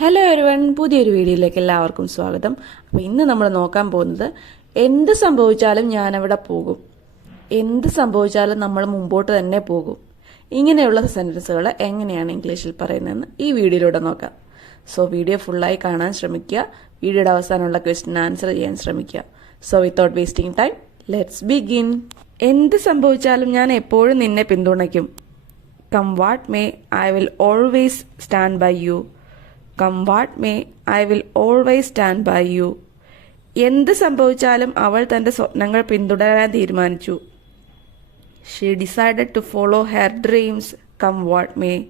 Hello everyone പുതിയൊരു വീഡിയോയിലേക്ക് എല്ലാവർക്കും സ്വാഗതം. അപ്പോൾ ഇന്ന് നമ്മൾ നോക്കാൻ പോകുന്നത് എന്ത് സംഭവിച്ചാലും ഞാൻ അവിടെ പോകും. എന്ത് സംഭവിച്ചാലും നമ്മൾ മുമ്പോട്ട് തന്നെ പോകും. ഇങ്ങനെയുള്ള സെന്റൻസുകൾ എങ്ങനെയാണ് ഇംഗ്ലീഷിൽ പറയുന്നതെന്ന് ഈ വീഡിയോയിലൂടെ നോക്കാം. സോ വീഡിയോ ഫുള്ളായി കാണാൻ ശ്രമിക്കുക. വീഡിയോയുടെ അവസാനമുള്ള ക്വസ്റ്റ്യൻ ആൻസർ ചെയ്യാൻ ശ്രമിക്കുക. So without wasting time let's begin എന്ത് സംഭവിച്ചാലും ഞാൻ എപ്പോഴും നിന്നെ പിന്തുണയ്ക്കും. Come what may I will always stand by you come what may I will always stand by you എന്ത് സംഭവിച്ചാലും അവൾ തന്റെ സ്വപ്നങ്ങൾ പിന്തുടരാൻ തീരുമാനിച്ചു. She decided to follow her dreams come what may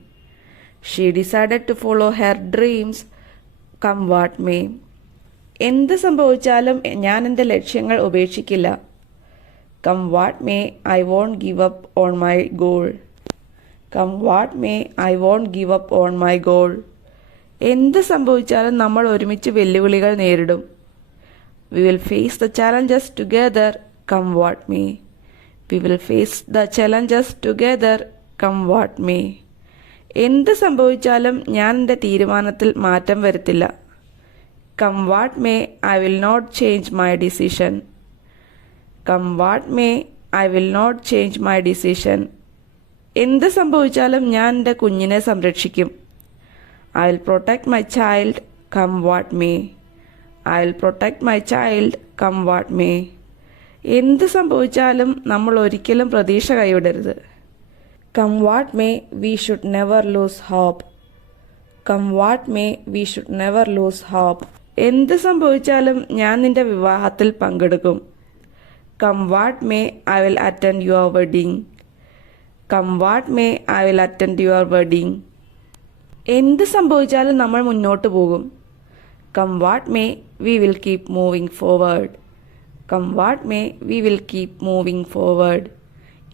she decided to follow her dreams come what may എന്ത് സംഭവിച്ചാലും ഞാൻ എന്റെ ലക്ഷ്യങ്ങൾ ഉപേക്ഷിക്കില്ല. Come what may I won't give up on my goal come what may I won't give up on my goal എന്ത് സംഭവിച്ചാലും നമ്മൾ ഒരുമിച്ച് വെല്ലുവിളികൾ നേരിടും. We will face the challenges together come what may we will face the challenges together come what may എന്ത് സംഭവിച്ചാലും ഞാൻ എന്റെ തീരുമാനത്തിൽ മാറ്റം വരുത്തില്ല. Come what may I will not change my decision come what may I will not change my decision എന്ത് സംഭവിച്ചാലും ഞാൻ എന്റെ കുഞ്ഞിനെ സംരക്ഷിക്കും. I will protect my child come what may I will protect my child come what may എന്ത് സംഭവിച്ചാലും നമ്മൾ ഒരിക്കലും പ്രതീക്ഷ കൈവിടരുത്. Come what may we should never lose hope come what may we should never lose hope എന്ത് സംഭവിച്ചാലും ഞാൻ നിന്റെ വിവാഹത്തിൽ പങ്കെടുക്കും. Come what may I will attend your wedding come what may I will attend your wedding എന്ത് സംഭവിച്ചാലും നമ്മൾ മുന്നോട്ട് പോകും. Come what may we will keep moving forward come what may we will keep moving forward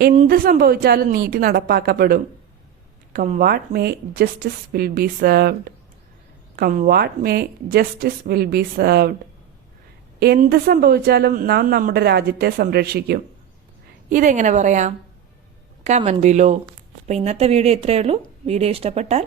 എന്ത് സംഭവിച്ചാലും നീതി നടപ്പാക്കപ്പെടും. Come what may justice will be served come what may justice will be served എന്ത് സംഭവിച്ചാലും നാം നമ്മുടെ രാജ്യത്തെ സംരക്ഷിക്കും. ഇതെങ്ങനെ പറയാം? കമൻ ബിലോ അപ്പോൾ ഇന്നത്തെ വീഡിയോ ഇത്രയേ ഉള്ളൂ. വീഡിയോ ഇഷ്ടപ്പെട്ടാൽ